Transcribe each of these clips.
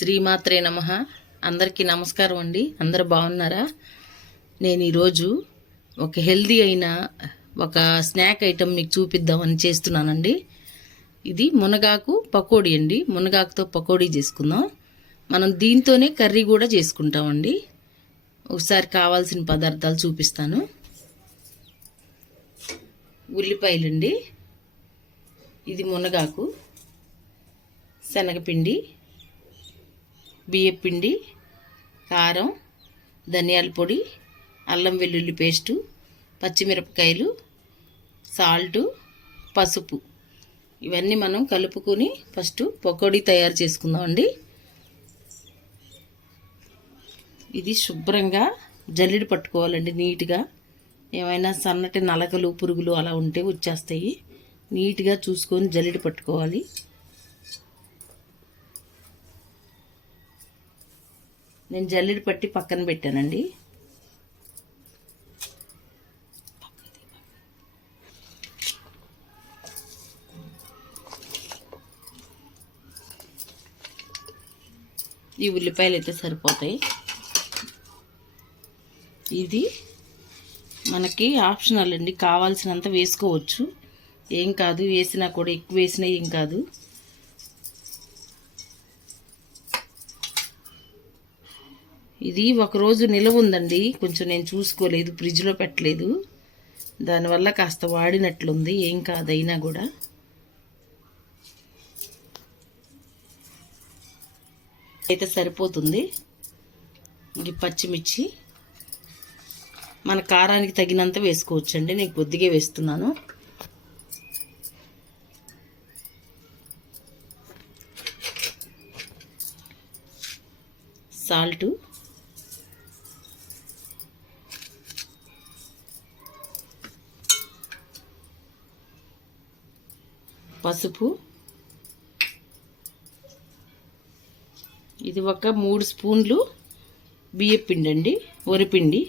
శ్రీమాత్రే నమః. అందరికీ నమస్కారం అండి. అందరు బాగున్నారా? నేను ఈరోజు ఒక హెల్దీ అయిన ఒక స్నాక్ ఐటెం మీకు చూపిద్దామని చేస్తున్నానండి. ఇది మునగాకు పకోడీ అండి. మునగాకుతో పకోడీ చేసుకుందాం. మనం దీంతోనే కర్రీ కూడా చేసుకుంటామండి. ఒకసారి కావాల్సిన పదార్థాలు చూపిస్తాను. ఉల్లిపాయలండి, ఇది మునగాకు, శనగపిండి, బియ్యపిండి, కారం, ధనియాల పొడి, అల్లం వెల్లుల్లి పేస్టు, పచ్చిమిరపకాయలు, సాల్టు, పసుపు, ఇవన్నీ మనం కలుపుకొని ఫస్ట్ పకోడీ తయారు చేసుకుందామండి. ఇది శుభ్రంగా జల్లెడ పట్టుకోవాలండి. నీట్గా ఏమైనా సన్నటి నలకలు పురుగులు అలా ఉంటే వచ్చేస్తాయి. నీట్గా చూసుకొని జల్లెడ పట్టుకోవాలి. నేను జల్లెడ పట్టి పక్కన పెట్టానండి. ఈ ఉల్లిపాయలు అయితే సరిపోతాయి. ఇది మనకి ఆప్షనల్ అండి, కావాల్సినంత వేసుకోవచ్చు, ఏం కాదు. వేసినా కూడా ఎక్కువ వేసినా ఏం కాదు. ఇది ఒకరోజు నిలవ ఉందండి, కొంచెం నేను చూసుకోలేదు, ఫ్రిడ్జ్లో పెట్టలేదు, దానివల్ల కాస్త వాడినట్లుంది. ఏం కాదు, అయినా కూడా అయితే సరిపోతుంది. ఇది పచ్చిమిర్చి మన కారానికి తగినంత వేసుకోవచ్చండి. నేను కొద్దిగా వేస్తున్నాను. సాల్టు, పసుపు, ఇది ఒక 3 స్పూన్లు బియ్యపిండి అండి, వరిపిండి,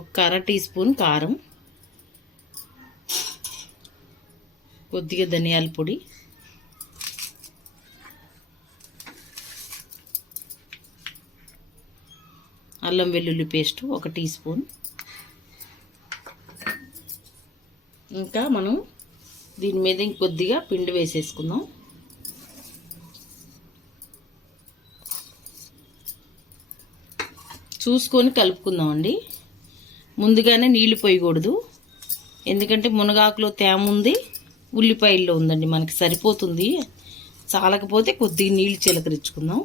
ఒక అర టీ స్పూన్ కారం, కొద్దిగా ధనియాల పొడి, అల్లం వెల్లుల్లి పేస్ట్ 1 టీ స్పూన్. ఇంకా మనం దీని మీద ఇంకొద్దిగా పిండి వేసేసుకుందాం. చూసుకొని కలుపుకుందాం అండి. ముందుగానే నీళ్లు పోయకూడదు, ఎందుకంటే మునగాకులో తేమ ఉంది, ఉల్లిపాయల్లో ఉందండి, మనకి సరిపోతుంది. చాలకపోతే కొద్దిగా నీళ్లు చిలకరించుకుందాం.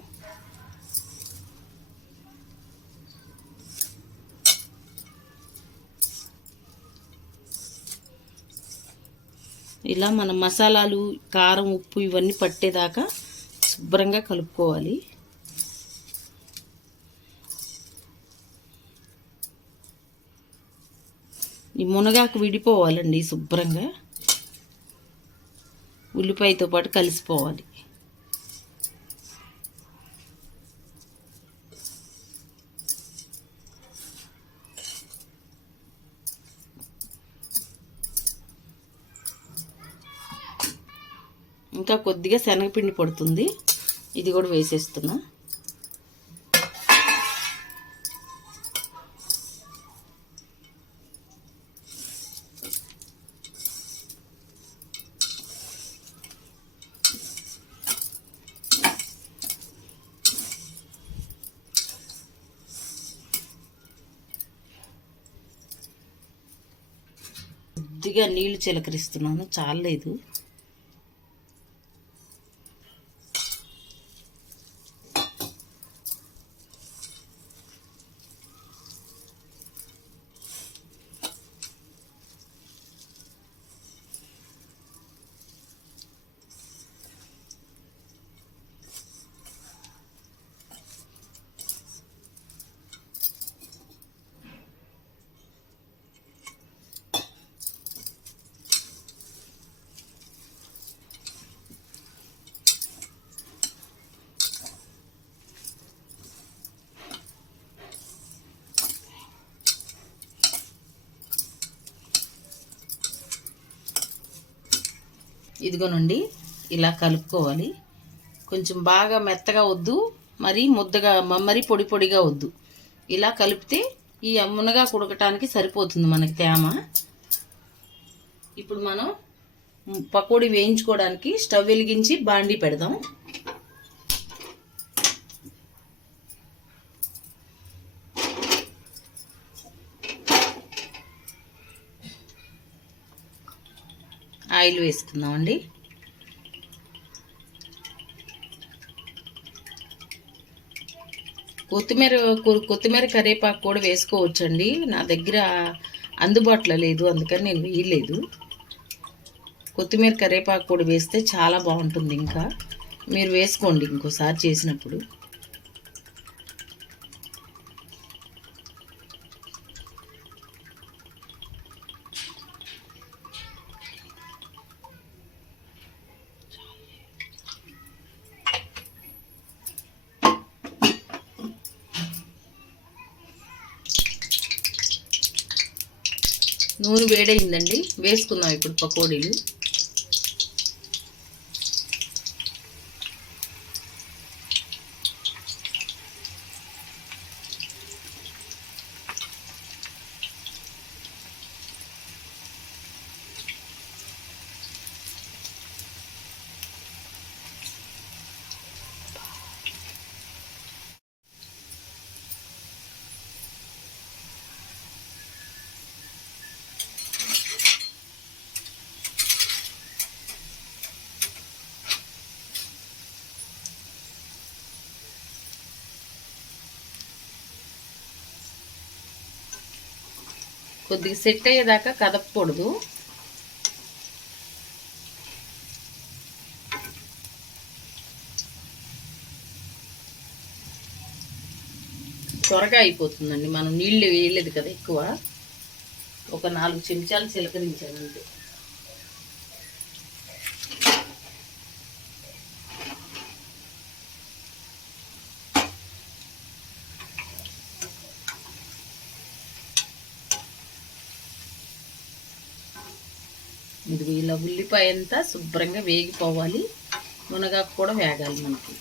ఇలా మన మసాలాలు, కారం, ఉప్పు ఇవన్నీ పట్టేదాకా శుభ్రంగా కలుపుకోవాలి. ఈ మునగాకు విడిపోవాలండి శుభ్రంగా, ఉల్లిపాయతో పాటు కలిసిపోవాలి. ఇంకా కొద్దిగా శనగపిండి పడుతుంది, ఇది కూడా వేసేస్తున్నా. కొద్దిగా నీళ్లు చిలకరిస్తున్నాను, చాలలేదు. ఇదిగోనండి, ఇలా కలుపుకోవాలి. కొంచెం బాగా మెత్తగా వద్దు, మరీ ముద్దగా, మరీ పొడి పొడిగా వద్దు. ఇలా కలిపితే ఈ మునగా ఉడకటానికి సరిపోతుంది మనకి తేమ. ఇప్పుడు మనం పకోడీ వేయించుకోవడానికి స్టవ్ వెలిగించి బాండీ పెడదాం. ఆయిల్ వేసుకుందామండి. కొత్తిమీర కరివేపాకు కూడా వేసుకోవచ్చండి. నా దగ్గర అందుబాటులో లేదు, అందుకని నేను వేయలేదు. కొత్తిమీర కరివేపాకు కూడా వేస్తే చాలా బాగుంటుంది. ఇంకా మీరు వేసుకోండి ఇంకోసారి చేసినప్పుడు. నూనె వేడైందండి, వేసుకుందాం ఇప్పుడు పకోడీలు. కొద్దిగా సెట్ అయ్యేదాకా కదపకూడదు. త్వరగా అయిపోతుందండి. మనం నీళ్ళు వేయలేదు కదా ఎక్కువ, ఒక 4 చెంచాలు చిలకరించానంతే. ఇది ఇలా ఉల్లిపాయ అంతా శుభ్రంగా వేగిపోవాలి, మునగాకు కూడా వేగాలి మనకి.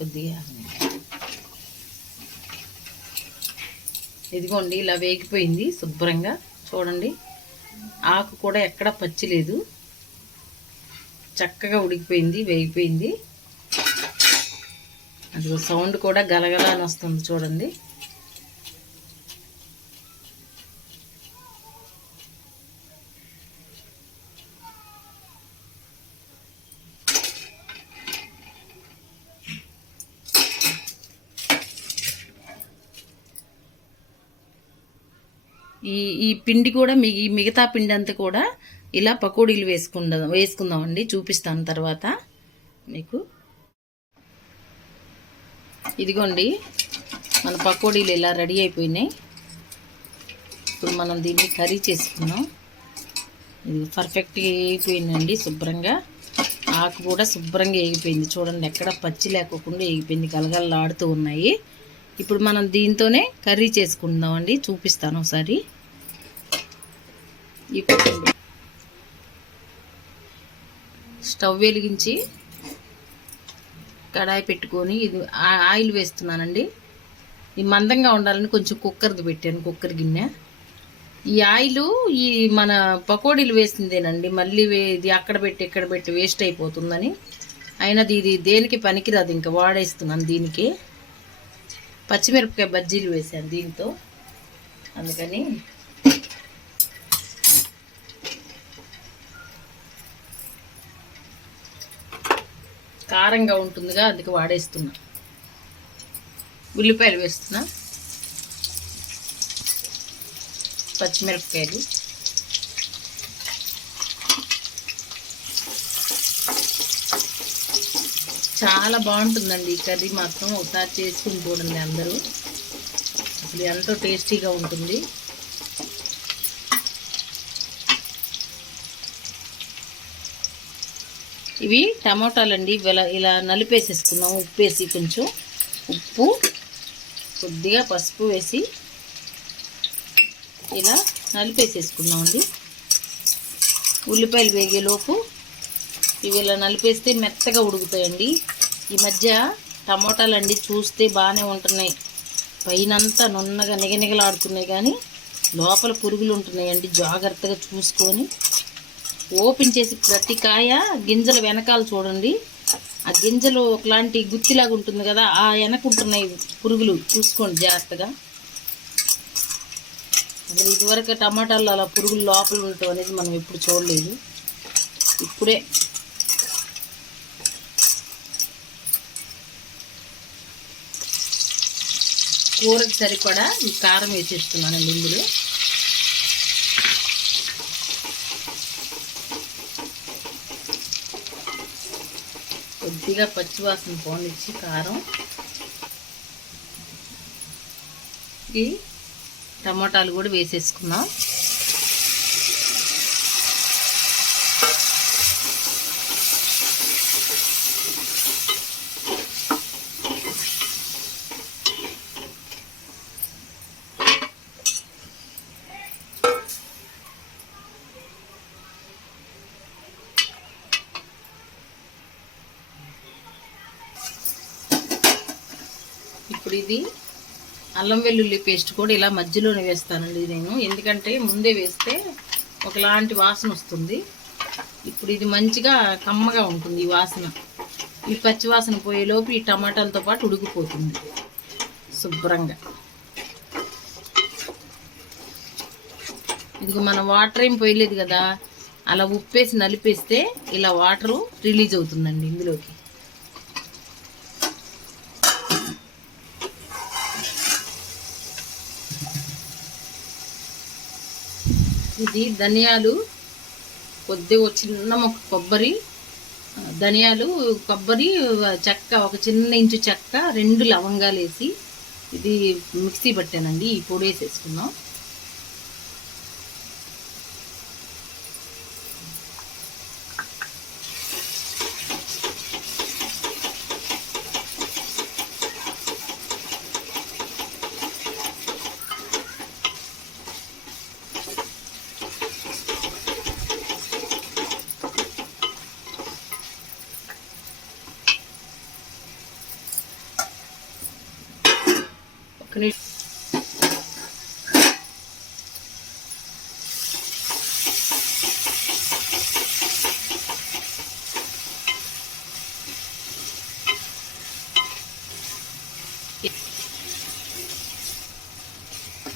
కొద్దిగా ఇదిగోండి, ఇలా వేగిపోయింది శుభ్రంగా. చూడండి, ఆకు కూడా ఎక్కడ పచ్చి లేదు, చక్కగా ఉడికిపోయింది, వేగిపోయింది. అది సౌండ్ కూడా గలగల అని వస్తుంది చూడండి. ఈ పిండి కూడా మిగతా పిండి అంతా కూడా ఇలా పకోడీలు వేసుకుందామండి. చూపిస్తాను తర్వాత మీకు. ఇదిగోండి, మన పకోడీలు ఇలా రెడీ అయిపోయినాయి. ఇప్పుడు మనం దీన్ని కర్రీ చేసుకుందాం. ఇది పర్ఫెక్ట్గా వేగిపోయిందండి శుభ్రంగా. ఆకు కూడా శుభ్రంగా వేగిపోయింది చూడండి, ఎక్కడ పచ్చి లేకోకుండా వేగిపోయింది, గలగలలాడుతూ ఉన్నాయి. ఇప్పుడు మనం దీంతోనే కర్రీ చేసుకుందామండి. చూపిస్తాను ఒకసారి. ఇప్పుడు స్టవ్ వెలిగించి కడాయి పెట్టుకొని ఇది ఆయిల్ వేస్తున్నానండి. ఈ మందంగా ఉండాలని కొంచెం కుక్కర్ది పెట్టాను, కుక్కర్ గిన్నె. ఈ ఆయిల్ ఈ మన పకోడీలు వేసిందేనండి, మళ్ళీ ఇది అక్కడ పెట్టి ఇక్కడ పెట్టి వేస్ట్ అయిపోతుందని అయినది ఇది దేనికి పనికిరాదు, ఇంకా వాడేస్తున్నాను దీనికి. పచ్చిమిరపకాయ బజ్జీలు వేసాను దీంతో, అందుకని కారంగా ఉంటుందిగా, అందుకే వాడేస్తున్నా. ఉల్లిపాయలు వేస్తున్నా, పచ్చిమిరపకాయలు, చాలా బాగుంటుందండి ఈ కర్రీ మాత్రం. ఒకసారి చేసుకుని చూడండి అందరూ, అసలు ఎంతో టేస్టీగా ఉంటుంది. ఇవి టమాటాలండి, ఇలా నలిపేసేసుకున్నాం. ఉప్పు వేసి, కొంచెం ఉప్పు, కొద్దిగా పసుపు వేసి ఇలా నలిపేసేసుకున్నామండి. ఉల్లిపాయలు వేగేలోపు ఇవి ఇలా నలిపేస్తే మెత్తగా ఉడుకుతాయండి. ఈ మధ్య టమోటాలు అండి చూస్తే బాగానే ఉంటున్నాయి, పైనంతా నున్నగా నిగనిగలాడుతున్నాయి, కానీ లోపల పురుగులు ఉంటున్నాయండి. జాగ్రత్తగా చూసుకొని ఓపెన్ చేసి ప్రతి కాయ గింజల వెనకాల చూడండి, ఆ గింజలు ఒకలాంటి గుత్తిలాగా ఉంటుంది కదా, ఆ వెనకుంటున్నాయి పురుగులు, చూసుకోండి జాగ్రత్తగా. అసలు ఇదివరకు టమాటాలు అలా పురుగులు లోపల ఉండటం అనేది మనం ఎప్పుడు చూడలేదు, ఇప్పుడే. కూరకి సరిపడా ఈ కారం వేసేస్తున్నానండి ఇందులో. కొద్దిగా పచ్చివాసన పోనిచ్చి కారం, ఈ టమాటాలు కూడా వేసేసుకున్నాం. ఇప్పుడు ఇది అల్లం వెల్లుల్లి పేస్ట్ కూడా ఇలా మధ్యలోనే వేస్తానండి నేను, ఎందుకంటే ముందే వేస్తే ఒకలాంటి వాసన వస్తుంది. ఇప్పుడు ఇది మంచిగా కమ్మగా ఉంటుంది ఈ వాసన. ఈ పచ్చి వాసన పోయేలోపు ఈ టమాటాలతో పాటు ఉడికిపోతుంది శుభ్రంగా. ఇదిగో మనం వాటర్ ఏం పోయలేదు కదా, అలా ఉప్పేసి నలిపేస్తే ఇలా వాటరు రిలీజ్ అవుతుందండి ఇందులోకి. ఇది ధనియాలు, కొద్దిగా చిన్న మొక్క కొబ్బరి, ధనియాలు, కొబ్బరి, చెక్క, ఒక చిన్న ఇంచు చెక్క, 2 లవంగాలు వేసి ఇది మిక్సీ పట్టానండి. ఈ పొడి వేసేసుకున్నాం.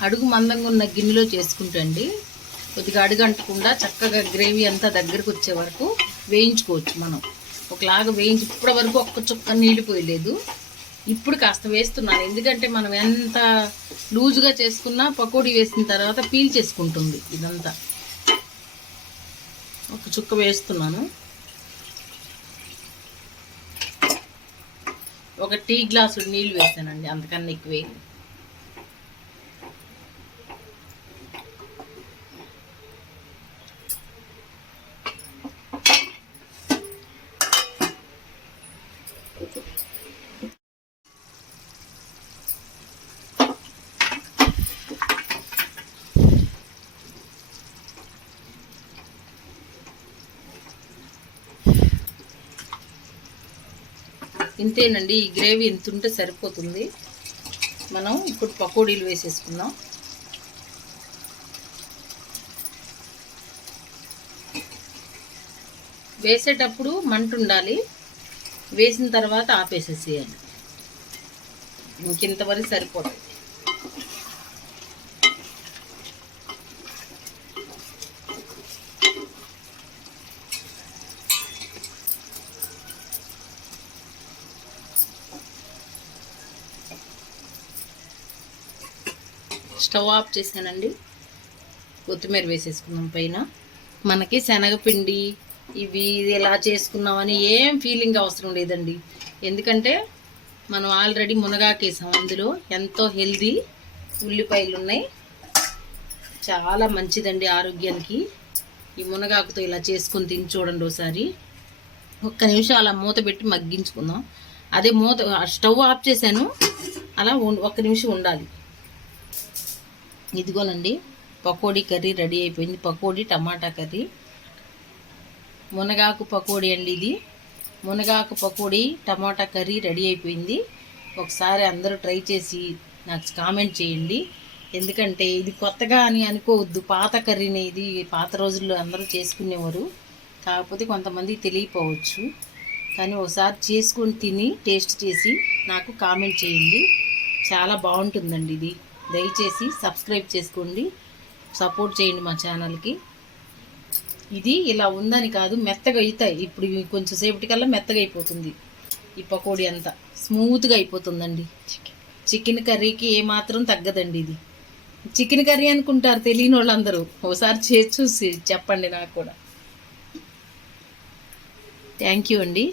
అడుగు మందంగా ఉన్న గిన్నెలో చేసుకుంటండి, కొద్దిగా అడుగంటకుండా చక్కగా గ్రేవీ అంతా దగ్గరకు వచ్చే వరకు వేయించుకోవచ్చు. మనం ఒకలాగా వేయించి, ఇప్పటి వరకు ఒక్క చుక్క నీళ్ళు పోయలేదు. ఇప్పుడు కాస్త వేస్తున్నాను, ఎందుకంటే మనం ఎంత లూజుగా చేసుకున్నా పకోడీ వేసిన తర్వాత పీల్ చేసుకుంటుంది ఇదంతా. ఒక చుక్క వేస్తున్నాను. ఒక టీ గ్లాసు నీళ్ళు వేసానండి, అంతకన్నా ఎక్కువ వేయను. ఇంతేనండి, ఈ గ్రేవీ ఇంత ఉంటే సరిపోతుంది. మనం ఇప్పుడు పకోడీలు వేసేసుకుందాం. వేసేటప్పుడు మంట ఉండాలి, వేసిన తర్వాత ఆపేసేసేయాలి. ఇంకింతవరకు సరిపోతుంది. స్టవ్ ఆఫ్ చేశానండి. కొత్తిమీర వేసేసుకున్నాం పైన. మనకి శనగపిండి ఇవి ఇలా చేసుకున్నామని ఏం ఫీలింగ్ అవసరం లేదండి. ఎందుకంటే మనం ఆల్రెడీ మునగాకేసాం. అందులో ఎంతో హెల్దీ ఉల్లిపాయలు ఉన్నాయి. చాలా మంచిదండి ఆరోగ్యానికి. ఈ మునగాకుతో ఇలా చేసుకుని తిని చూడండి ఒకసారి. ఒక్క నిమిషం అలా మూత పెట్టి మగ్గించుకుందాం. అదే స్టవ్ ఆఫ్ చేశాను, అలా ఒక్క నిమిషం ఉండాలి. ఇదిగోనండి పకోడీ కర్రీ రెడీ అయిపోయింది. పకోడీ టమాటా కర్రీ, మునగాకు పకోడీ అండి. ఇది మునగాకు పకోడీ టమాటా కర్రీ రెడీ అయిపోయింది. ఒకసారి అందరూ ట్రై చేసి నాకు కామెంట్ చేయండి. ఎందుకంటే ఇది కొత్తగా అని అనుకోవద్దు. పాత కర్రీని, ఇది పాత రోజుల్లో అందరూ చేసుకునేవారు. కాకపోతే కొంతమంది తెలియపోవచ్చు. కానీ ఒకసారి చేసుకొని తిని టేస్ట్ చేసి నాకు కామెంట్ చేయండి. చాలా బాగుంటుందండి ఇది. దయచేసి సబ్స్క్రైబ్ చేసుకోండి, సపోర్ట్ చేయండి మా ఛానల్కి. ఇది ఇలా ఉందని కాదు, మెత్తగా అవుతాయి. ఇప్పుడు కొంచెం సేపటికల్లా మెత్తగా అయిపోతుంది. ఈ పకోడీ అంతా స్మూత్గా అయిపోతుందండి. చికెన్ కర్రీకి ఏమాత్రం తగ్గదండి ఇది. చికెన్ కర్రీ అనుకుంటారు తెలియని వాళ్ళందరూ. ఒకసారి చేసి చూసి చెప్పండి నాకు కూడా. థ్యాంక్ యూ అండి.